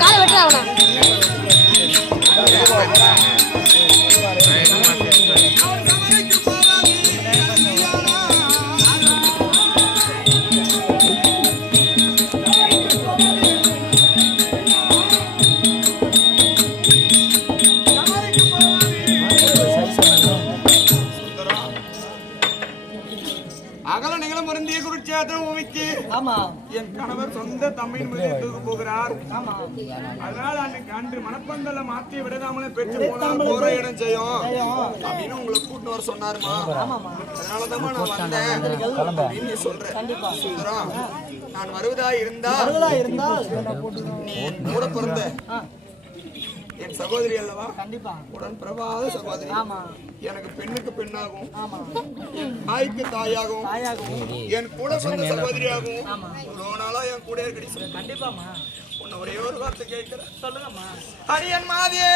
காலை வெட்டுறா அவனா என் கணவர் சொந்த தம்மையின் முதலுக்கு போகிறார். அதனால அன்று மனப்பந்தல மாற்றி விடாமலே பெற்று போனால் போற இடம் செய்யும் அப்படின்னு உங்களை கூட்டு வர சொன்னாருமா. அதனாலதான் நான் வந்தேன் அப்படின்னு சொல்றேன். சுந்தரம், நான் வருவதா இருந்தால் நீ கூட பிறந்த என் சகோதரி அல்லவா? கண்டிப்பா உடன் பிரபாத சகோதரி. எனக்கு பெண்ணுக்கு பெண்ணாகும், தாய்க்கு தாயாகவும், என் கூட பிறந்த சகோதரியாகவும் இவ்வளவு நாளா என் கூட கிடைச்சு. கண்டிப்பாமா உன்னை ஒரே ஒரு வார்த்தை கேட்கிறேன், சொல்லுங்கம்மா. அரியன் மாதியே